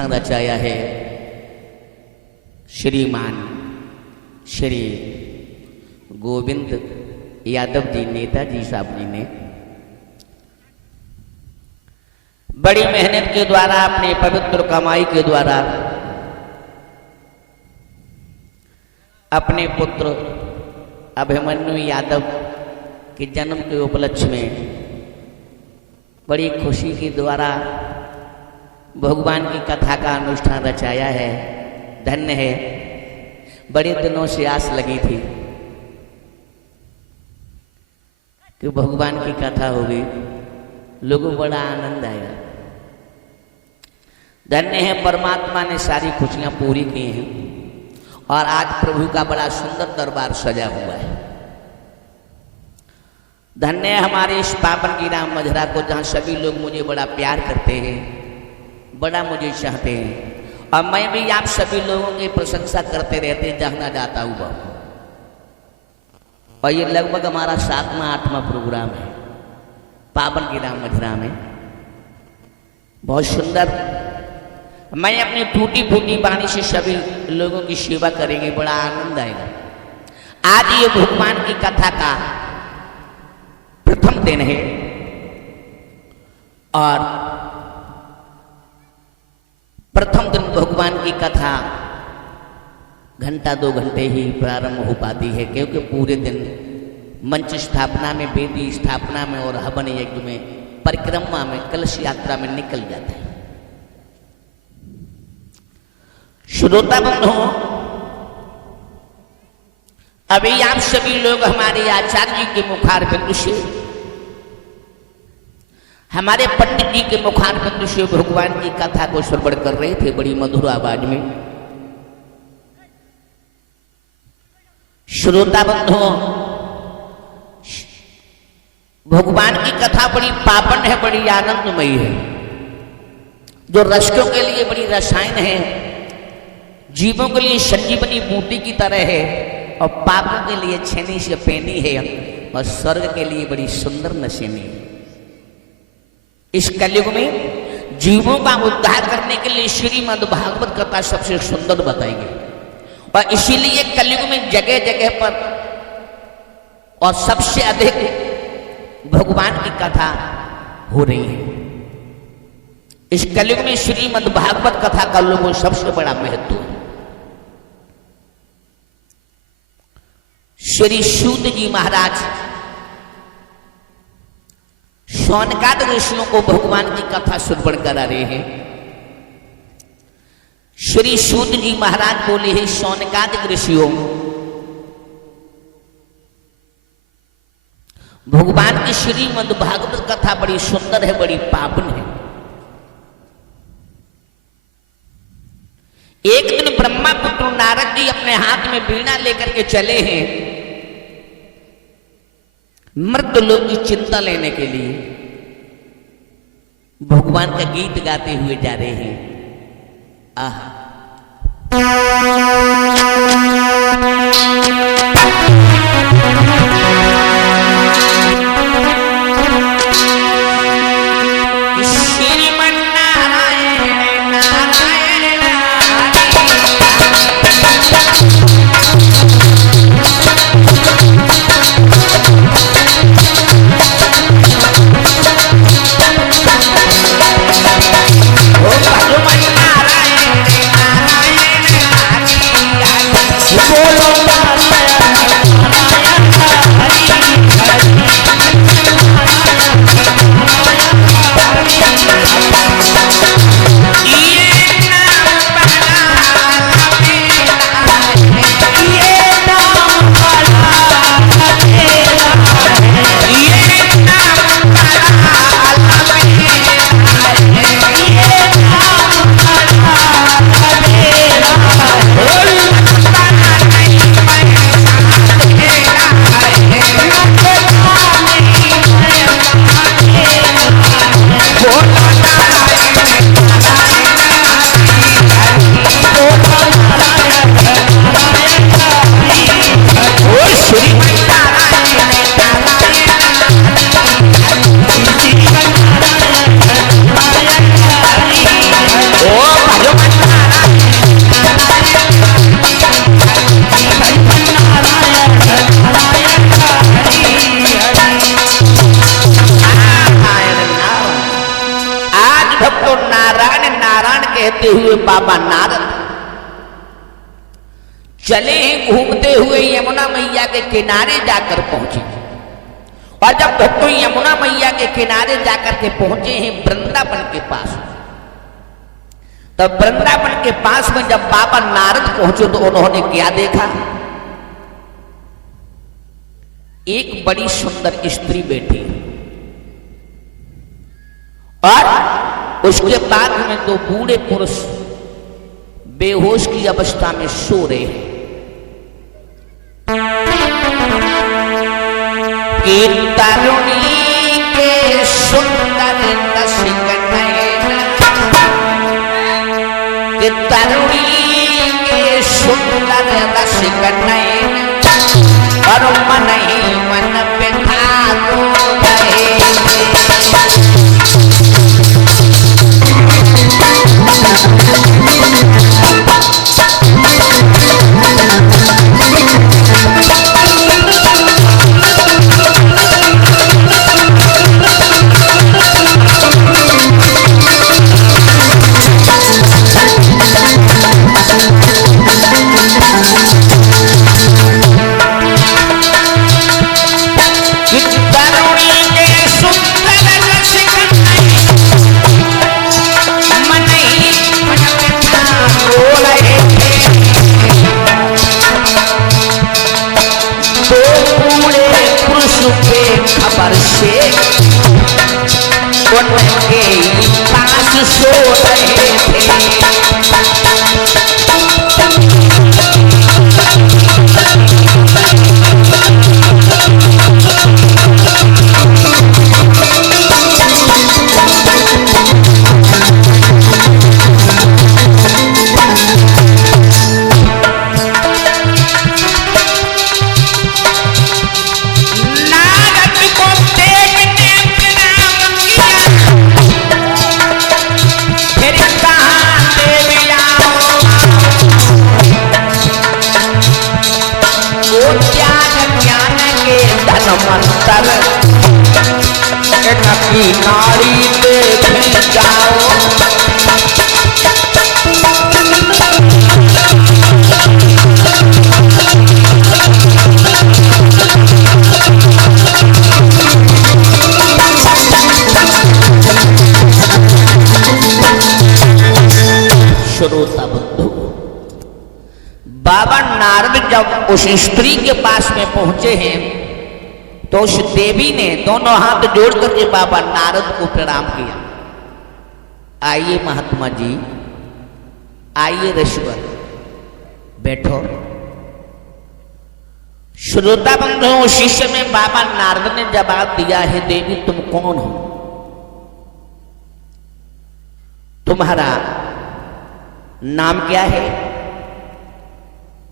अनुष्ठान रचाया है श्रीमान श्री गोविंद यादव जी नेताजी साहब जी ने बड़ी मेहनत के द्वारा अपने पवित्र कमाई के द्वारा अपने पुत्र अभिमन्यु यादव के जन्म के उपलक्ष्य में बड़ी खुशी के द्वारा भगवान की कथा का अनुष्ठान रचाया है। धन्य है, बड़े दिनों से आस लगी थी कि भगवान की कथा होगी, लोगों को बड़ा आनंद आएगा। धन्य है, परमात्मा ने सारी खुशियां पूरी की हैं और आज प्रभु का बड़ा सुंदर दरबार सजा हुआ है। धन्य है हमारे इस पावन की राम मझरा को, जहाँ सभी लोग मुझे बड़ा प्यार करते हैं, बड़ा मुझे चाहते हैं और मैं भी आप सभी लोगों की प्रशंसा करते रहते जहाँ जाता हुआ। और ये लगभग हमारा 7वां 8वां प्रोग्राम है पावन की राम मझरा में। बहुत सुंदर, मैं अपनी टूटी फूटी वाणी से सभी लोगों की सेवा करेंगे, बड़ा आनंद आएगा। आज ये भगवान की कथा का प्रथम दिन है और प्रथम दिन भगवान की कथा घंटा 2 घंटे ही प्रारंभ हो पाती है, क्योंकि पूरे दिन मंच स्थापना में, वेदी स्थापना में और हवन यज्ञ में, परिक्रमा में, कलश यात्रा में निकल जाता है। श्रोता बंधुओं, अभी आप सभी लोग हमारे आचार्य जी के मुखारबिंद से, हमारे पंडित जी के मुखारबिंद से भगवान की कथा को श्रवण कर रहे थे बड़ी मधुर आवाज में। श्रोता बंधुओं, भगवान की कथा बड़ी पावन है, बड़ी आनंदमयी है, जो रसिकों के लिए बड़ी रसायन है, जीवों के लिए संजीवनी बूटी की तरह है और पापों के लिए छेनी से पेनी है और स्वर्ग के लिए बड़ी सुंदर नशीनी है। इस कलयुग में जीवों का उद्धार करने के लिए श्रीमद् भागवत कथा सबसे सुंदर बताई गई और इसीलिए कलयुग में जगह जगह पर और सबसे अधिक भगवान की कथा हो रही है। इस कलयुग में श्रीमद् भागवत कथा का लोगों सबसे बड़ा महत्व है। श्री सूत जी महाराज शौनकाद ऋषियों को भगवान की कथा श्रवण करा रहे हैं। श्री सूत जी महाराज बोले हैं, शौनकाद ऋषियों, भगवान की श्रीमद् भागवत कथा बड़ी सुंदर है, बड़ी पावन है। एक दिन ब्रह्मा पुत्र नारद जी अपने हाथ में वीणा लेकर के चले हैं मृत्यु लोक की चिंता लेने के लिए। भगवान का गीत गाते हुए जा रहे हैं। आहा, नारायण कहते हुए बाबा नारद चले हैं घूमते हुए यमुना मैया के किनारे जाकर पहुंचे। और जब भक्तों यमुना मैया के किनारे जाकर के पहुंचे हैं वृंदावन के पास, तब वृंदावन के पास में जब बाबा नारद पहुंचे तो उन्होंने क्या देखा? एक बड़ी सुंदर स्त्री बैठी और उसके बाद में दो बूढ़े पुरुष बेहोश की अवस्था में सो रहे हैं। कि तरुणी के सुंदर रसिक नयन, कि तरुणी के सुंदर रसिक नयन, और मन ही मन व्यथा को रहे। खबर से उनके पास सो रहे थे। की नारी देख जाओ, श्रोता बंधु, बाबा नारद जब उस स्त्री के पास में पहुंचे हैं तो उस देवी ने दोनों हाथ जोड़ करके बाबा नारद को प्रणाम किया। आइए महात्मा जी, आइए ऋषिवर, बैठो। श्रोता बंधु, उसी समय बाबा नारद ने जवाब दिया है, देवी तुम कौन हो? तुम्हारा नाम क्या है?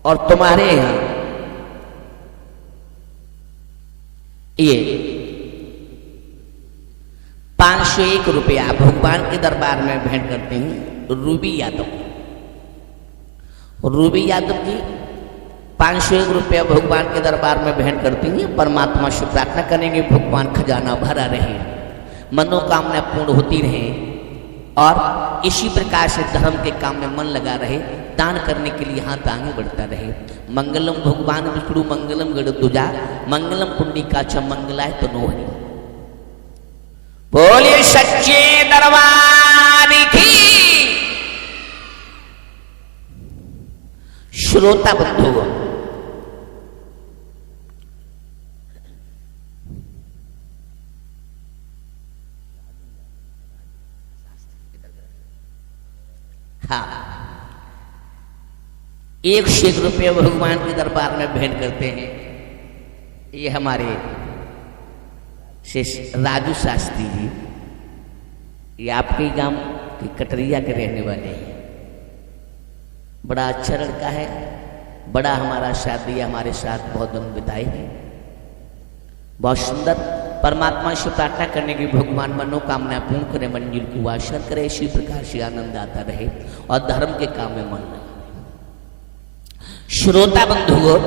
और तुम्हारे यहां ये 501 रुपया भगवान के दरबार में भेंट करते हैं रूबी यादव। रूबी यादव जी 501 रुपया भगवान के दरबार में भेंट करती हैं। परमात्मा से प्रार्थना करेंगे भगवान खजाना भरा रहे, मनोकामना पूर्ण होती रहे और इसी प्रकार से धर्म के काम में मन लगा रहे, दान करने के लिए हाथ आगे बढ़ता रहे। मंगलम भगवान विष्णु मंगलम गरुड़ध्वजा मंगलम पुंडरीकाक्ष मंगलाय तनोहरि। बोलिए सच्चे दरबार की। श्रोता बंधुओं, हाँ, 101 रुपये भगवान के दरबार में भेंट करते हैं। ये हमारे राजू शास्त्री जी, ये आपके गांव के कटरिया के रहने वाले हैं। बड़ा अच्छा लड़का है, बड़ा हमारा साथ दिया, हमारे साथ बहुत दिन बिताए हैं, बहुत सुंदर। परमात्मा से प्रार्थना करने की भगवान मनोकामना पूर्ण करे, मंजिल की वासना करे, इसी प्रकार से आनंद आता रहे और धर्म के काम में मन लगे। श्रोता बंधुओं,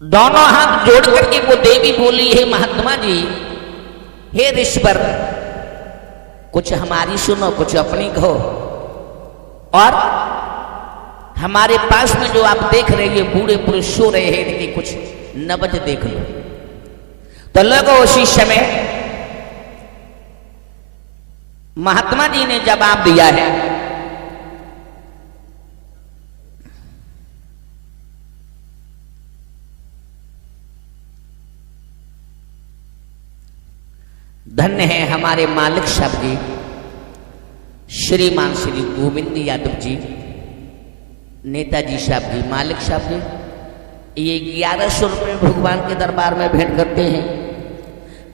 दोनों हाथ जोड़ करके वो देवी बोली है, महात्मा जी हे ऋषिवर, कुछ हमारी सुनो, कुछ अपनी कहो, और हमारे पास में जो आप देख रहे हैं बूढ़े पुरुष सो रहे हैं, इनकी कुछ नबज देख लो। तो लोगों उसी समय महात्मा जी ने जवाब दिया है, धन्य है हमारे मालिक साहब जी, श्रीमान श्री गोविंद यादव जी, नेताजी साहब जी, मालिक साहब जी, ये 1100 रुपये भगवान के दरबार में भेंट करते हैं।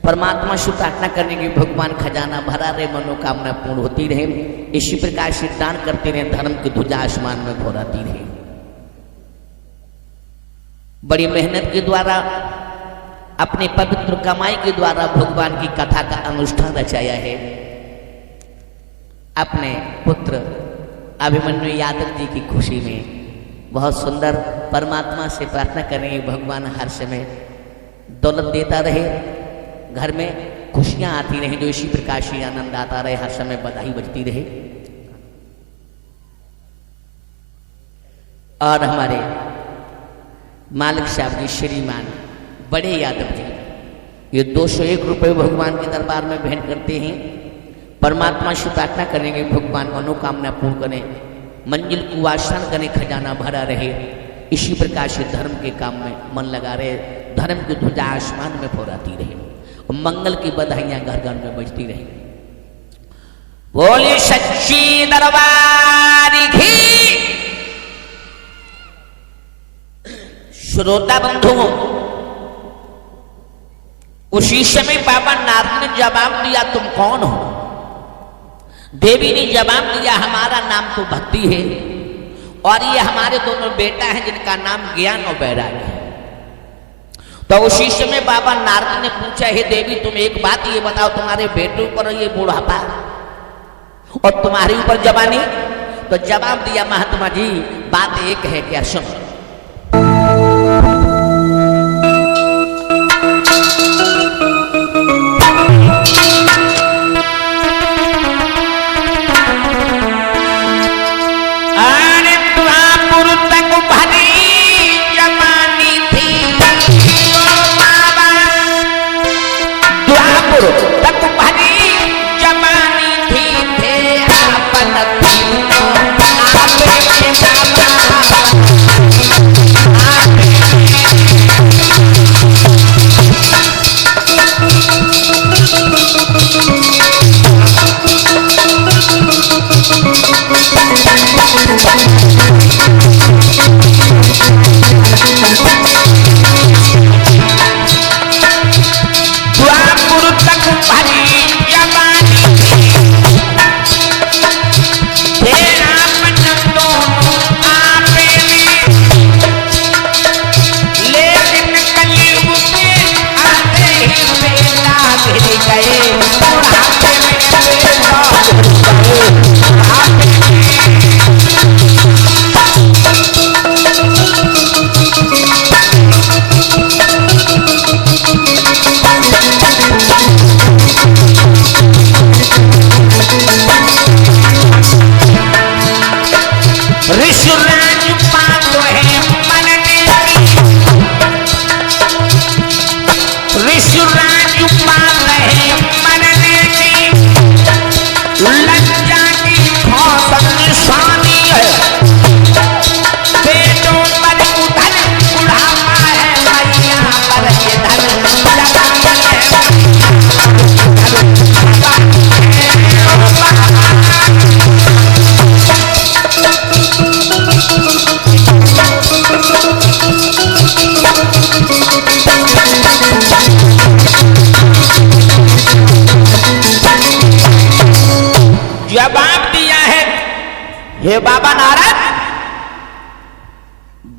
परमात्मा से प्रार्थना करने की भगवान खजाना भरा रहे, मनोकामना पूर्ण होती रहे, इसी प्रकार से दान करते रहे, धर्म की ध्वजा आसमान में फहराती रहे। बड़ी मेहनत के द्वारा, अपने पवित्र कमाई के द्वारा भगवान की कथा का अनुष्ठान रचाया है। अपने पुत्र अभिमन्यु यादव जी की खुशी में बहुत सुंदर परमात्मा से प्रार्थना करेंगे, भगवान हर समय दौलत देता रहे, घर में खुशियां आती रहे, जो इसी प्रकार से आनंद आता रहे, हर समय बधाई बजती रहे। और हमारे मालिक साहब जी श्रीमान बड़े यादव जी, ये 201 रुपये भगवान के दरबार में भेंट करते हैं। परमात्मा से प्रार्थना करेंगे, भगवान मनोकामना पूर्ण करें, मंजिल को आसान करें, खजाना भरा रहे, इसी प्रकार से धर्म के काम में मन लगा रहे, धर्म की ध्वजा आसमान में फहराती रहे, और मंगल की बधाइयां घर घर में बजती रहे। बोलिए सच्ची दरबार की। श्रोता बंधुओं, उसी समय बाबा नारद ने जवाब दिया, तुम कौन हो? देवी ने जवाब दिया, हमारा नाम तो भक्ति है, और ये हमारे दोनों बेटा हैं जिनका नाम ज्ञान और वैराग्य है। तो उसी समय बाबा नारद ने पूछा, हे देवी, तुम एक बात ये बताओ, तुम्हारे बेटों पर ये बुढ़ापा और तुम्हारे ऊपर जवानी? तो जवाब दिया, महात्मा जी, बात एक है, क्या सुनो। हे बाबा नारद,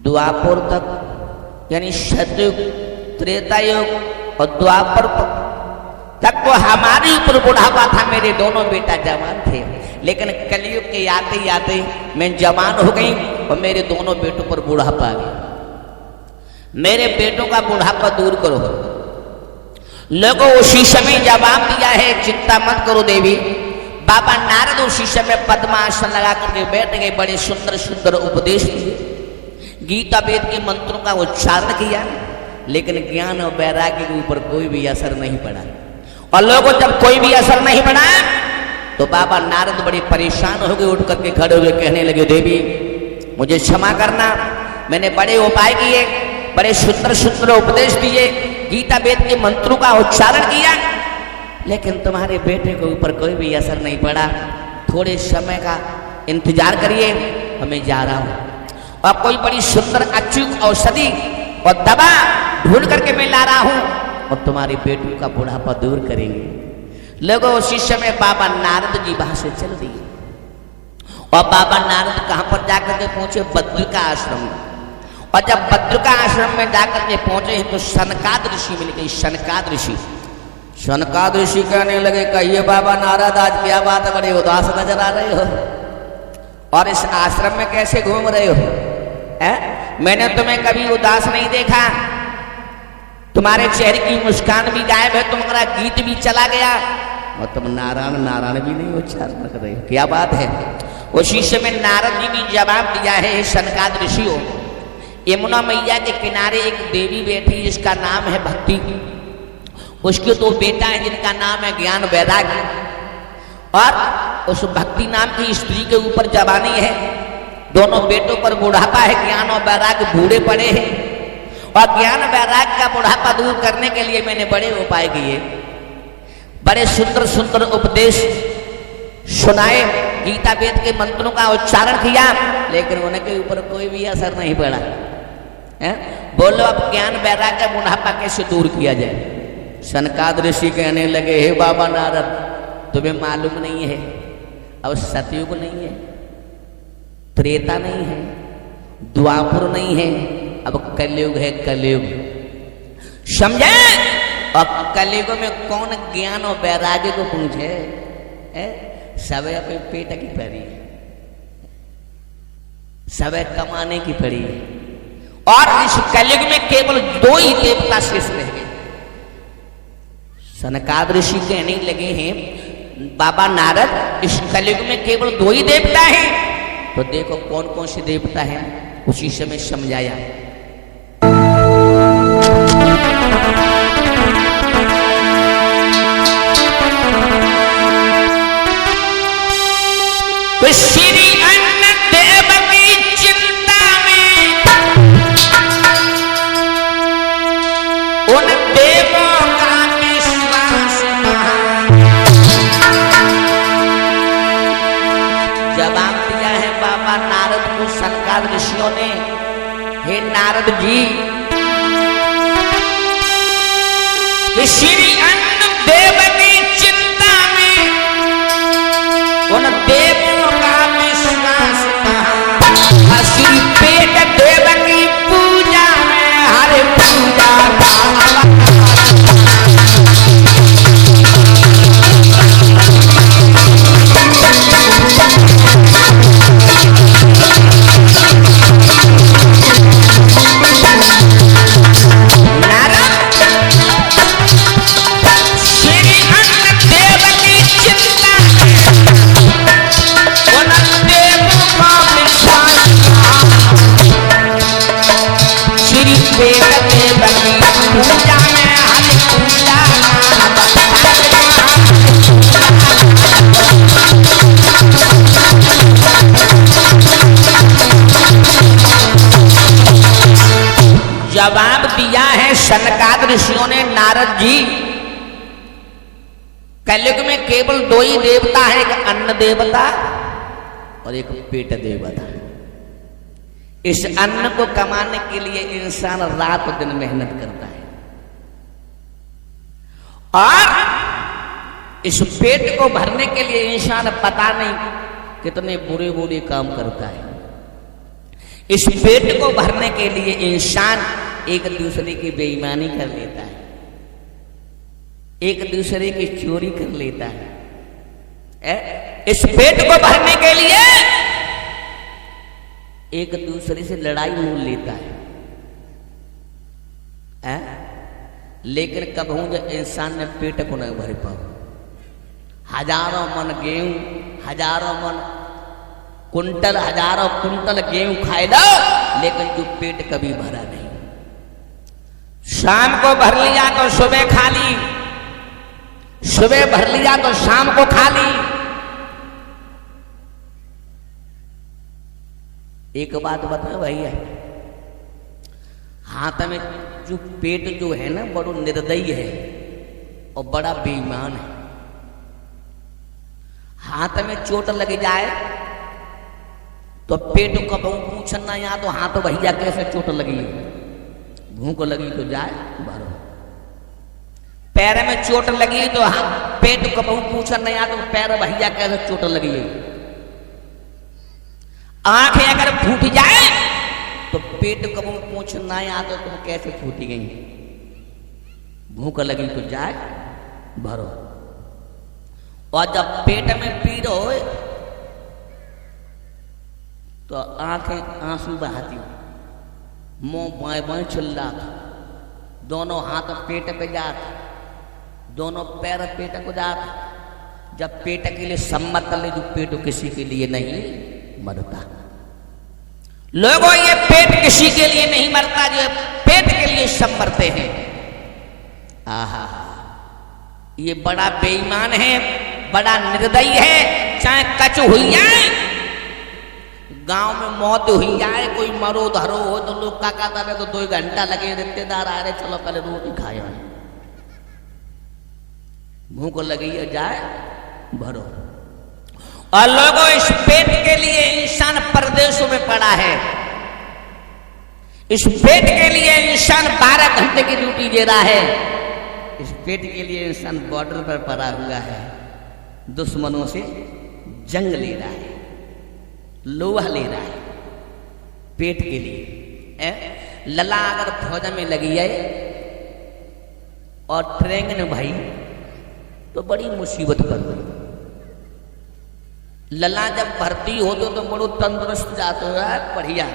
द्वापर तक यानी सतयुग, त्रेता युग और द्वापर तक वो हमारे ऊपर बुढ़ापा था, मेरे दोनों बेटा जवान थे। लेकिन कलयुग के आते आते मैं जवान हो गई और मेरे दोनों बेटों पर बुढ़ापा आ गया। मेरे बेटों का बुढ़ापा दूर करो। लोगों उसी समय जवाब दिया है, चिंता मत करो देवी। बाबा नारद उसी समय पद्मासन लगा करके बैठ गए, बड़े सुंदर सुंदर उपदेश दिए, गीता वेद के मंत्रों का उच्चारण किया, लेकिन ज्ञान और वैराग्य के ऊपर कोई भी असर नहीं पड़ा। और लोगों जब कोई भी असर नहीं पड़ा तो बाबा नारद बड़े परेशान हो गए, उठ करके खड़े हुए कहने लगे, देवी मुझे क्षमा करना, मैंने बड़े उपाय किए, बड़े सुंदर सुंदर उपदेश दिए, गीता वेद के मंत्रों का उच्चारण किया, लेकिन तुम्हारे बेटे के ऊपर कोई भी असर नहीं पड़ा। थोड़े समय का इंतजार करिए, हमें जा रहा हूं और कोई बड़ी सुंदर अचूक औषधि और दवा ढूंढ करके मैं ला रहा हूं और तुम्हारे बेटों का बुढ़ापा दूर करेंगे। लोगों उसी समय बाबा नारद जी वहां से चल दिए और बाबा नारद कहां पर जाकर के पहुंचे, बद्रिका आश्रम में। और जब बद्रिका आश्रम में जाकर के पहुंचे हैं तो सनकाद ऋषि मिल गई। सनकाद ऋषि कहने लगे, कहिए बाबा नारद आज क्या बात है, बड़े उदास नजर आ रहे हो और इस आश्रम में कैसे घूम रहे हो? मैंने तुम्हें कभी उदास नहीं देखा, तुम्हारे चेहरे की मुस्कान भी गायब है, तुम्हारा गीत भी चला गया और तुम नारायण नारायण भी नहीं उच्चारण कर रहे हो, क्या बात है? उसी समय नारद जी ने जवाब दिया है, सनकाद ऋषियों, यमुना मैया के किनारे एक देवी बैठी जिसका नाम है भक्ति, उसके दो बेटा है जिनका नाम है ज्ञान वैराग्य, और उस भक्ति नाम की स्त्री के ऊपर जवानी है, दोनों बेटों पर बुढ़ापा है, ज्ञान और वैराग्य बूढ़े पड़े हैं और ज्ञान वैराग्य का बुढ़ापा दूर करने के लिए मैंने बड़े उपाय किए, बड़े सुंदर सुंदर उपदेश सुनाए, गीता वेद के मंत्रों का उच्चारण किया, लेकिन उनके ऊपर कोई भी असर नहीं पड़ा। बोलो अब ज्ञान वैराग्य का बुढ़ापा कैसे दूर किया जाए? सनकाद ऋषि कहने लगे, हे बाबा नारद, तुम्हें मालूम नहीं है अब सतयुग नहीं है, त्रेता नहीं है, द्वापर नहीं है, अब कलयुग है, कलयुग, समझे? और कलयुग में कौन ज्ञान और वैराग्य को पूछे? सब अपने पेट की पड़ी, सब कमाने की पड़ी, और इस कलयुग में केवल दो ही देवता शेष रह गए। सनकाद ऋषि कहने लगे हैं, बाबा नारद, इस कलयुग में केवल दो ही देवता हैं, तो देखो कौन कौन से देवता हैं। उसी समय समझाया। श्री अन्न देव की चिंता में उन देवों का विश्वास जवाब दिया है बाबा नारद को सनकाद ऋषियों ने, हे नारद जी, श्री अन्न देव की चिंता में उन देवों श्री पेट देव की पूजा में हर पूजा जवाब दिया है सनकाद ऋषियों ने, नारद जी, कलयुग में केवल दो ही देवता है, एक अन्न देवता और एक पेट देवता। इस अन्न को कमाने के लिए इंसान रात दिन मेहनत करता है और इस पेट को भरने के लिए इंसान पता नहीं कितने बुरे बुरे काम करता है। इस पेट को भरने के लिए इंसान एक दूसरे की बेईमानी कर लेता है, एक दूसरे की चोरी कर लेता है। इस पेट को भरने के लिए एक दूसरे से लड़ाई मोल लेता है। लेकिन कबहू जो इंसान ने पेट को नहीं भर पाओ। हजारों मन गेहूं, हजारों मन कुंटल, हजारों कुंटल गेहूं खाए लो, लेकिन जो पेट कभी भरा नहीं। शाम को भर लिया तो सुबह खा ली, सुबह भर लिया तो शाम को खा ली। एक बात बताओ भैया, हाथ में जो पेट जो है ना बड़ा निर्दयी है और बड़ा बेईमान है। हाथ में चोट लग जाए तो पेट को पूछना या तो हाथ भैया कैसे चोट लगी, भूख लगी तो जाए भरो। पैर में चोट लगी तो पेट को पूछना या तो पैर भैया कैसे चोट लगी। आंखें अगर फूट जाए तो पेट को पूछना या तो तुम कैसे फूटी गई। भूख लगी तो जाए भरो। और जब पेट में पीड़ हो तो आंखें आंसू बहाती, मुंह बाएं बाएं चिल्लाता, दोनों हाथ पेट पे जाते, दोनों पैर पेट को जाते। जब पेट के लिए सम्मत ले, जो पेट किसी के लिए नहीं मरता। लोगों ये पेट किसी के लिए नहीं मरता, जो पेट के लिए सब मरते हैं। आहा, ये बड़ा बेईमान है, बड़ा निर्दयी है। चाहे कच हुई जाए, गांव में मौत हुई जाए, कोई मरो धरो हो तो लोग क्या कहता है, तो 2 घंटा लगे, रिश्तेदार आ रहे, चलो पहले रोटी खाए, भूख लगी है जाए भरो। और लोगों इस पेट के लिए इंसान परदेशों में पड़ा है। इस पेट के लिए इंसान 12 घंटे की ड्यूटी दे रहा है। इस पेट के लिए इंसान बॉर्डर पर पड़ा हुआ है, दुश्मनों से जंग ले रहा है, लोहा ले रहा है पेट के लिए। लला अगर फौज में लगी है और ट्रेंगन भाई तो बड़ी मुसीबत कर गई। लला जब भर्ती हो तो बड़ो तंदुरुस्त जाते हो बढ़िया,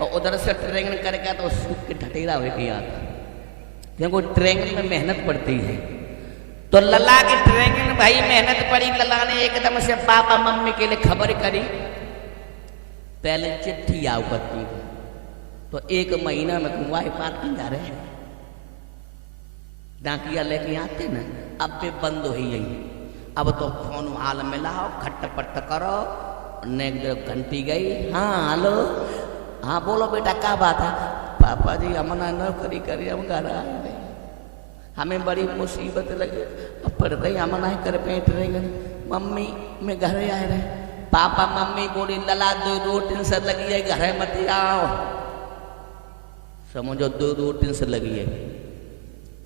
और उधर से ट्रेंगन करके तो सूख के ढटेरा हो गया, क्योंकि ट्रेंगन में मेहनत पड़ती है। तो लला की ट्रेंगन भाई मेहनत पड़ी। लला ने एकदम से पापा मम्मी के लिए खबर करी। पहले चिट्ठी आओ करती थी, तो 1 महीना में कुआं पार कर जा रहे हैं, डाकिया लेके आते ना, अब भी बंद हो गई। अब तो फोन हाल मिलाओ, खटपट करो, घंटी गई, हाँ हेलो, हाँ बोलो बेटा क्या बात है। पापा जी हमने नौकरी करी, हम घर आ गए, हमें बड़ी मुसीबत लगी, पड़ रही, हम नहीं कर पे ट्रेंगे। मम्मी मैं घर आए रहे, पापा मम्मी बोली लला 2 दिन से लगी है, घर मत आओ। समझो 2 दिन से लगी है।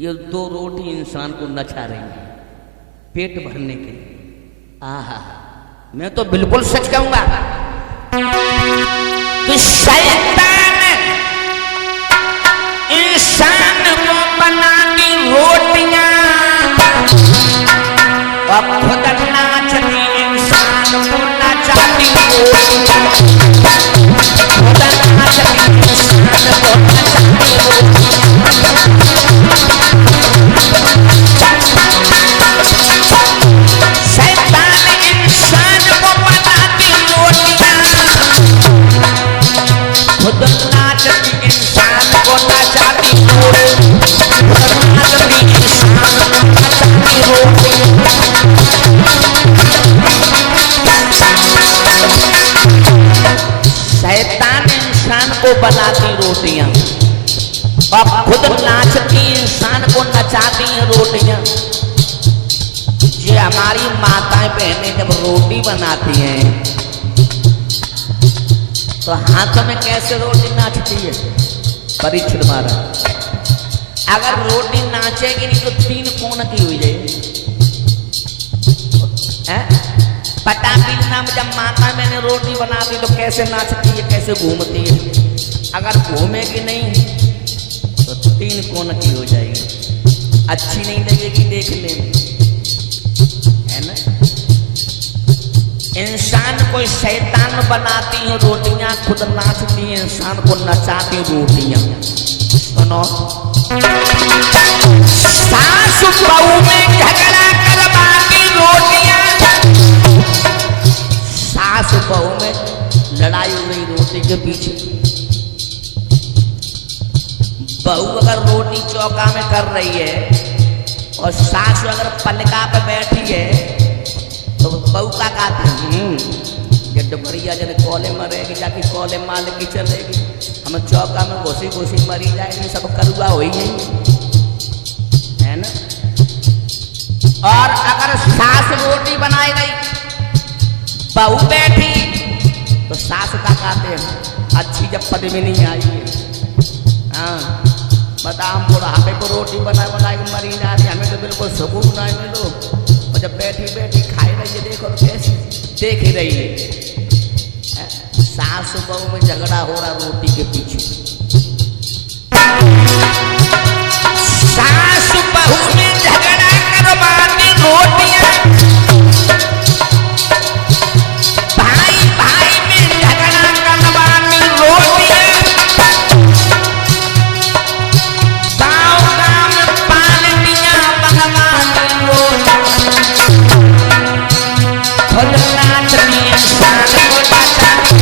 ये 2 रोटी इंसान को नचा रही है पेट भरने के लिए। आहा, मैं तो बिल्कुल सच कहूंगा कि शैतान इंसान को बनाती रोटियां और खुद नाचती इंसान को नचाती रोटियां, खुद नाचती इंसान को नचाती रोटियां। बनाती रोटियां और खुद नाचती इंसान को नचाती हैं रोटियां। ये हमारी माताएं बहनें जब रोटी बनाती हैं तो हाथ में कैसे रोटी नाचती है, परीक्षण मारा। अगर रोटी नाचेगी नहीं तो 3 कोण की हुई जाएगी। पटाखी नाम जब माता मैंने रोटी बनाती तो कैसे नाचती है, कैसे घूमती है। अगर घूमेगी नहीं तो 3 कोण की हो जाएगी, अच्छी नहीं लगेगी देखने में, है ना। इंसान को शैतान बनाती है रोटियां, खुद नाचती है इंसान को नचाती रोटियां। सुनो सास बहू में झगड़ा करवाती रोटियां, सास बहू में लड़ाई हो गई रोटी के पीछे। बहू अगर रोटी चौका में कर रही है और सास अगर पलका पे बैठी है तो बहू का कहते हैं डबरिया जन कॉले मरेगी, जाके कॉले माल की चलेगी, हम चौका में घोसी घोसी मरी जाएगी, सब करुआ हो ही है ना। और अगर सास रोटी बनाई गई बहू बैठी तो सास का कहते हैं अच्छी जब पदवी नहीं आई है, हाँ बता हम बुढ़ापे को रोटी बनाई मरी जा रही, हमें तो बिल्कुल सुकून नहीं मिलो। और जब बैठी बैठी खाई रही है देखो कैसी देख ही रही है। सास बहू में झगड़ा हो रहा रोटी के पीछे। सास बहू में झगड़ा करवाती रोटियां, भाई भाई में झगड़ा करवाती रोटियां, गाँव गाँव में पालटियां बनवाती रोटियां, खुद नाचती इंसान को बचाती।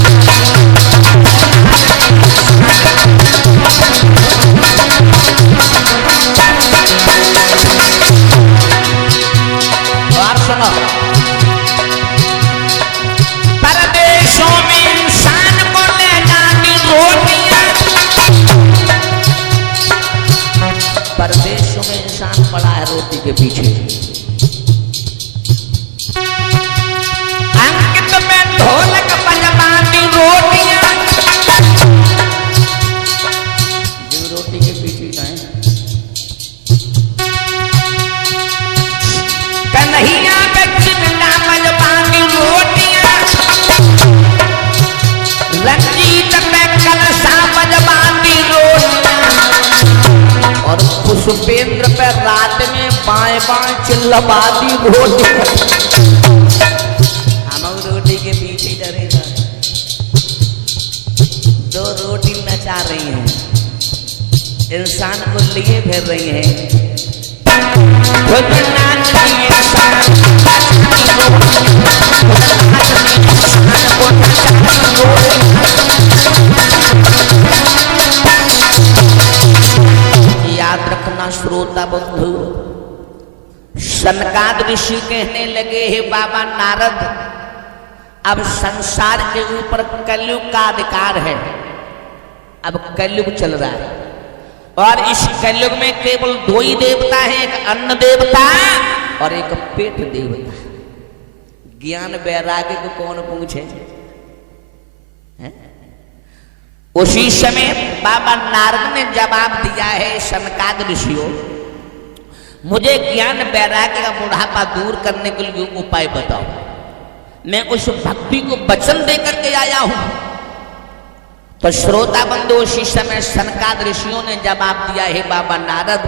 और सुनो, परदेशों में इंसान को ले जाती रोटियां, परदेशों में इंसान पड़ा है रोटी के पीछे। अंकित में ढोलक बजवाती रोटियां, जो रोटी के पीछे है। कन्हैया पे चिमटा बजवाती रोटियां, रंजीत पे कलशा बजवाती रोटियां, और पुष्पेंद्र पे रात में बाएं बाएं चिल्लवाती रोटियां। हम रोटी के पीछे डरेगा, दो रोटी नचा रही हैं, इंसान को लिए फिर रही हैं। खुद नाचती इंसान को नचाती रोटी। याद रखना श्रोता बंधु, सनकाद ऋषि कहने लगे हे बाबा नारद, अब संसार के ऊपर कलयुग का अधिकार है। अब कलयुग चल रहा है और इस कलयुग में केवल दो ही देवता हैं, एक अन्न देवता और एक पेट देवता। ज्ञान वैराग्य को कौन पूछे? उसी समय बाबा नारद ने जवाब दिया है, सनकाद ऋषियों मुझे ज्ञान वैराग्य का बुढ़ापा दूर करने के लिए उपाय बताओ। मैं उस भक्ति को वचन देकर के आया हूं। तो श्रोता बंधु उसी समय सनकाद ऋषियों ने जवाब दिया है बाबा नारद,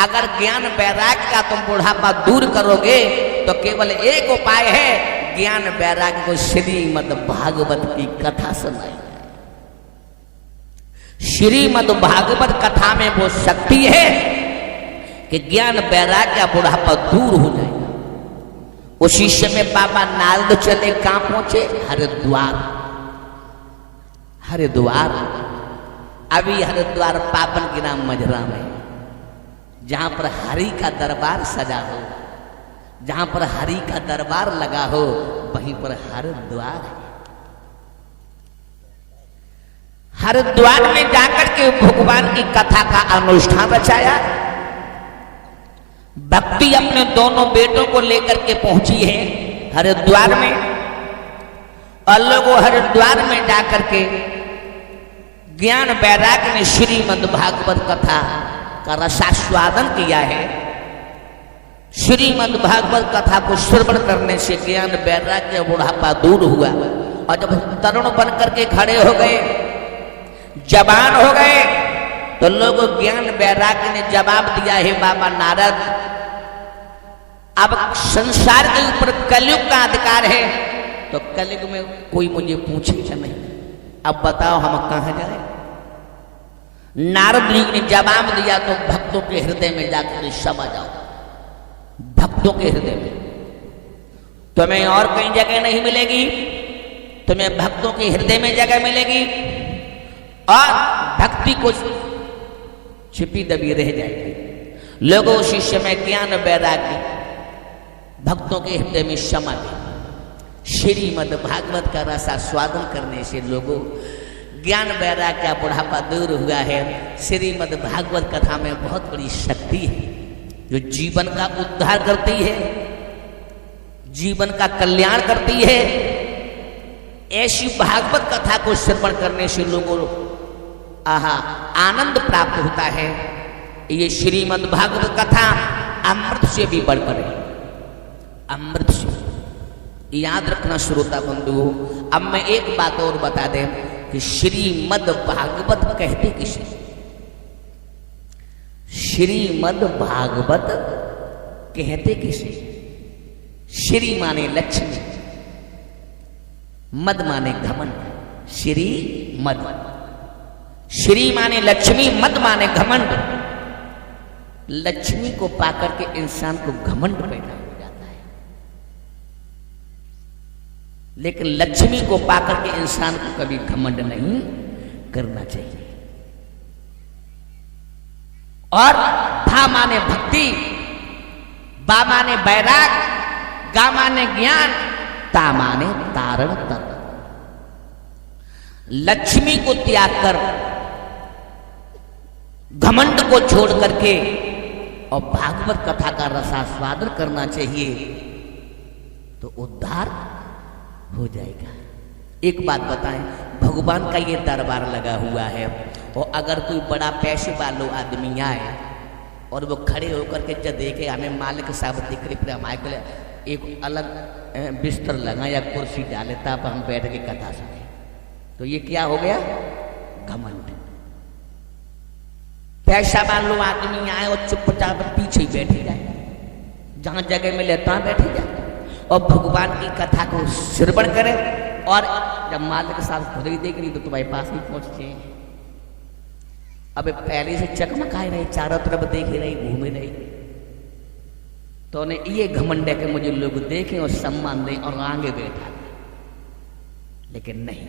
अगर ज्ञान वैराग्य का तुम बुढ़ापा दूर करोगे तो केवल एक उपाय है, ज्ञान वैराग्य को श्रीमद् भागवत की कथा सुनाई। श्रीमद् भागवत कथा में वो शक्ति है कि ज्ञान वैराग्य का बुढ़ापा दूर हो जाएगा। उसी समय बाबा नारद चले, कहां पहुंचे? हरिद्वार। हरिद्वार, अभी हरिद्वार पावन ग्राम मजरा में, जहां पर हरि का दरबार सजा हो, जहां पर हरि का दरबार लगा हो, वहीं पर हरिद्वार है। हरिद्वार में जाकर के भगवान की कथा का अनुष्ठान रचाया। भक्ति अपने दोनों बेटों को लेकर के पहुंची है हरिद्वार में, और लोगों हरिद्वार में जाकर के ज्ञान वैराग्य ने श्रीमद् भागवत कथा का रसास्वादन किया है। श्रीमद् भागवत कथा को श्रवण करने से ज्ञान वैराग्य बुढ़ापा दूर हुआ, और जब तरुण बन करके खड़े हो गए, जवान हो गए, तो लोगों ज्ञान वैराग्य ने जवाब दिया है बाबा नारद, अब संसार के ऊपर कलयुग का अधिकार है, तो कलयुग में कोई मुझे पूछेगा नहीं, अब बताओ हम कहां जाए? नारद जी ने जवाब दिया तो भक्तों के हृदय में जाकर समा जाओ, भक्तों के हृदय में। तुम्हें और कहीं जगह नहीं मिलेगी, तुम्हें भक्तों के हृदय में जगह मिलेगी और भक्ति को छिपी दबी रह जाएगी। लोगों शिष्य में ज्ञान वैराग्य भक्तों के हृदय में समा गया। श्रीमद् भागवत का रसास्वादन करने से लोगों ज्ञान वैराग्य का बुढ़ापा दूर हुआ है। श्रीमद् भागवत कथा में बहुत बड़ी शक्ति है जो जीवन का उद्धार करती है, जीवन का कल्याण करती है। ऐसी भागवत कथा को श्रवण करने से लोगों आनंद प्राप्त होता है। ये श्रीमद् भागवत कथा अमृत से भी बढ़कर है, अमृत से। याद रखना श्रोता बंधु। अब मैं एक बात और बता दें कि श्रीमद् भागवत कहते किसे? श्रीमद् भागवत कहते किसे? श्री माने लक्ष्मी, मद माने घमंड। श्री मद, श्री माने लक्ष्मी, मद माने घमंड। लक्ष्मी को पाकर के इंसान को घमंड पैदा हो जाता है, लेकिन लक्ष्मी को पाकर के इंसान को कभी घमंड नहीं करना चाहिए। और भा माने भक्ति, बा माने बैराग, गा माने ज्ञान, ता माने तारण तत्व। लक्ष्मी को त्याग कर, घमंड को छोड़ करके और भागवत कथा का रसास्वादन करना चाहिए तो उद्धार हो जाएगा। एक बात बताएं, भगवान का ये दरबार लगा हुआ है और अगर कोई बड़ा पैसे वालों आदमी आए और वो खड़े होकर के जब देखे हमें मालिक साहब दिख रहे, फिर हमारे एक अलग बिस्तर लगा या कुर्सी डाले तब हम बैठ के कथा सुने, तो ये क्या हो गया? घमंड। पैसा वालों आदमी आए और चुपचाप पीछे ही बैठे जाए, जहां जगह मिले तहां बैठे जाए और भगवान की कथा को श्रवण करें। और जब मालिक साहब खुद ही देख रही तो तुम्हारे पास ही पहुंचते हैं। अब पहले से चकमकाए रहे, चारों तरफ देख रही, घूमे रही, तो उन्हें ये घमंड है कि मुझे लोग देखें और सम्मान दें और आगे बैठा। लेकिन नहीं,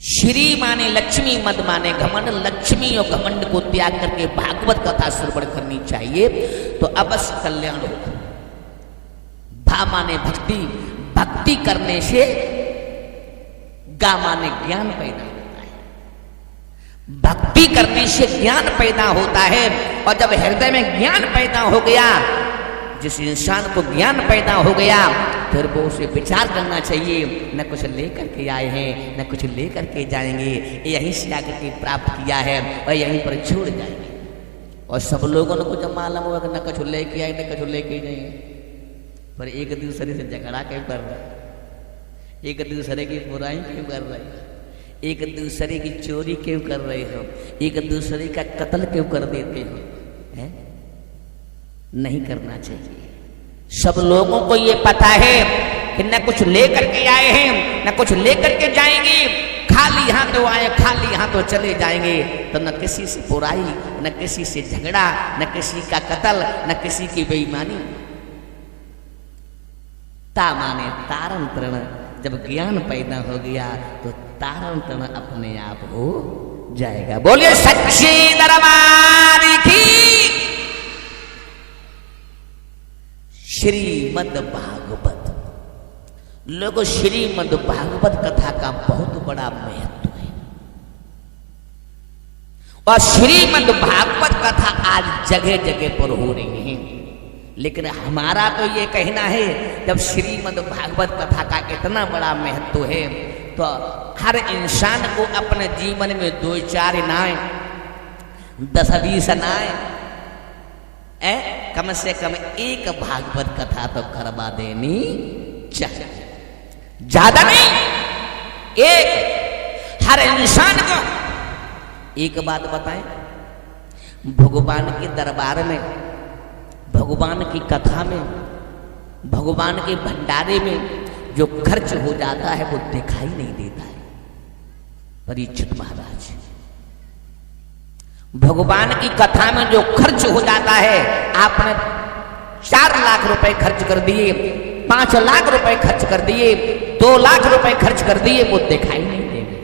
श्री माने लक्ष्मी, मद माने घमंड। लक्ष्मी और घमंड को त्याग करके भागवत कथा श्रवण करनी चाहिए तो अवश्य कल्याण होगा। भा माने भक्ति, भक्ति करने से गा माने ज्ञान पैदा होता है, भक्ति करने से ज्ञान पैदा होता है। और जब हृदय में ज्ञान पैदा हो गया, जिस इंसान को ज्ञान पैदा हो गया, फिर वो उसे विचार करना चाहिए, न कुछ लेकर के आए हैं न कुछ लेकर के जाएंगे, यहीं से आकर के प्राप्त किया है और यहीं पर छोड़ जाएंगे। और सब लोगों को जब मालूम हुआ कि न कुछ लेके आए न कुछ लेके जाएंगे, पर एक दूसरे से झगड़ा क्यों कर रहे, एक दूसरे की बुराई क्यों कर रहे, एक दूसरे की चोरी क्यों कर रहे हो, एक दूसरे का कत्ल क्यों कर देते हो? है? नहीं करना चाहिए। सब लोगों को ये पता है कि न कुछ लेकर के आए हैं न कुछ लेकर के जाएंगे, खाली हाथों आए खाली हाथों चले जाएंगे। तो न किसी से बुराई, न किसी से झगड़ा, न किसी का कत्ल, न किसी की बेईमानी। ता माने तारण तरण। जब ज्ञान पैदा हो गया तो तारण तरण अपने आप हो जाएगा। बोलिए सच्चे दरबार की। श्रीमद् भागवत, लोगों श्रीमद् भागवत कथा का बहुत बड़ा महत्व है और श्रीमद् भागवत कथा आज जगह जगह पर हो रही है। लेकिन हमारा तो ये कहना है, जब श्रीमद् भागवत कथा का इतना बड़ा महत्व है तो हर इंसान को अपने जीवन में 2-4 नाएं 10-20 नाएं कम से कम एक भागवत कथा तो करवा देनी चाहिए, ज्यादा नहीं, एक। हर इंसान को एक बात बताएं, भगवान के दरबार में, भगवान की कथा में, भगवान के भंडारे में जो खर्च हो जाता है वो दिखाई नहीं देता है। परीक्षित महाराज, भगवान की कथा में जो खर्च हो जाता है, आपने 4 लाख रुपए खर्च कर दिए, 5 लाख रुपए खर्च कर दिए, 2 लाख रुपए खर्च कर दिए, वो दिखाई नहीं देंगे,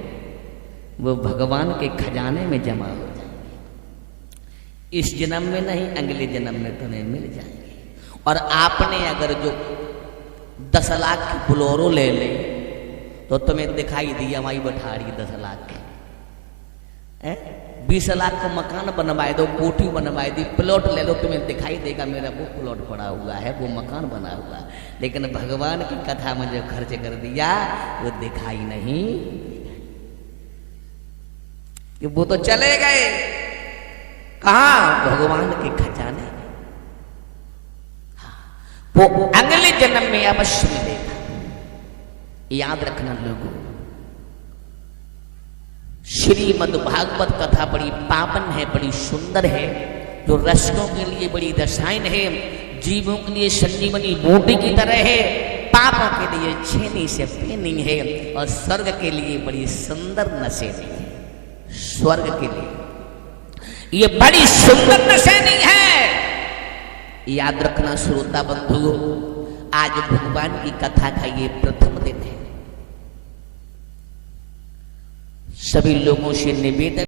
वो भगवान के खजाने में जमा हो जाएंगे। इस जन्म में नहीं, अगले जन्म में तुम्हें मिल जाएंगे। और आपने अगर जो 10 लाख की बोलेरो ले ले तो तुम्हें दिखाई दी हमारी बठाड़ी 10 लाख के, 20 लाख का मकान बनवाए दो, कोठी बनवाए दी, प्लॉट ले लो, तुम्हें दिखाई देगा मेरा वो प्लॉट पड़ा हुआ है, वो मकान बना हुआ है। लेकिन भगवान की कथा में जो खर्च कर दिया वो दिखाई नहीं, कि वो तो चले गए कहा, भगवान के खजाने में। वो अगले जन्म में अवश्य मिलेगा, याद रखना लोगों। श्रीमद् भागवत कथा बड़ी पावन है, बड़ी सुंदर है, जो रसिकों के लिए बड़ी रसायन है, जीवों के लिए संजीवनी बूटी की तरह है, पापों के लिए छेनी से फेनी है, और स्वर्ग के लिए बड़ी सुंदर नशेनी है। स्वर्ग के लिए ये बड़ी सुंदर नशेनी है, याद रखना श्रोता बंधुओं। आज भगवान की कथा का ये प्रथम दिन है। सभी लोगों से निवेदन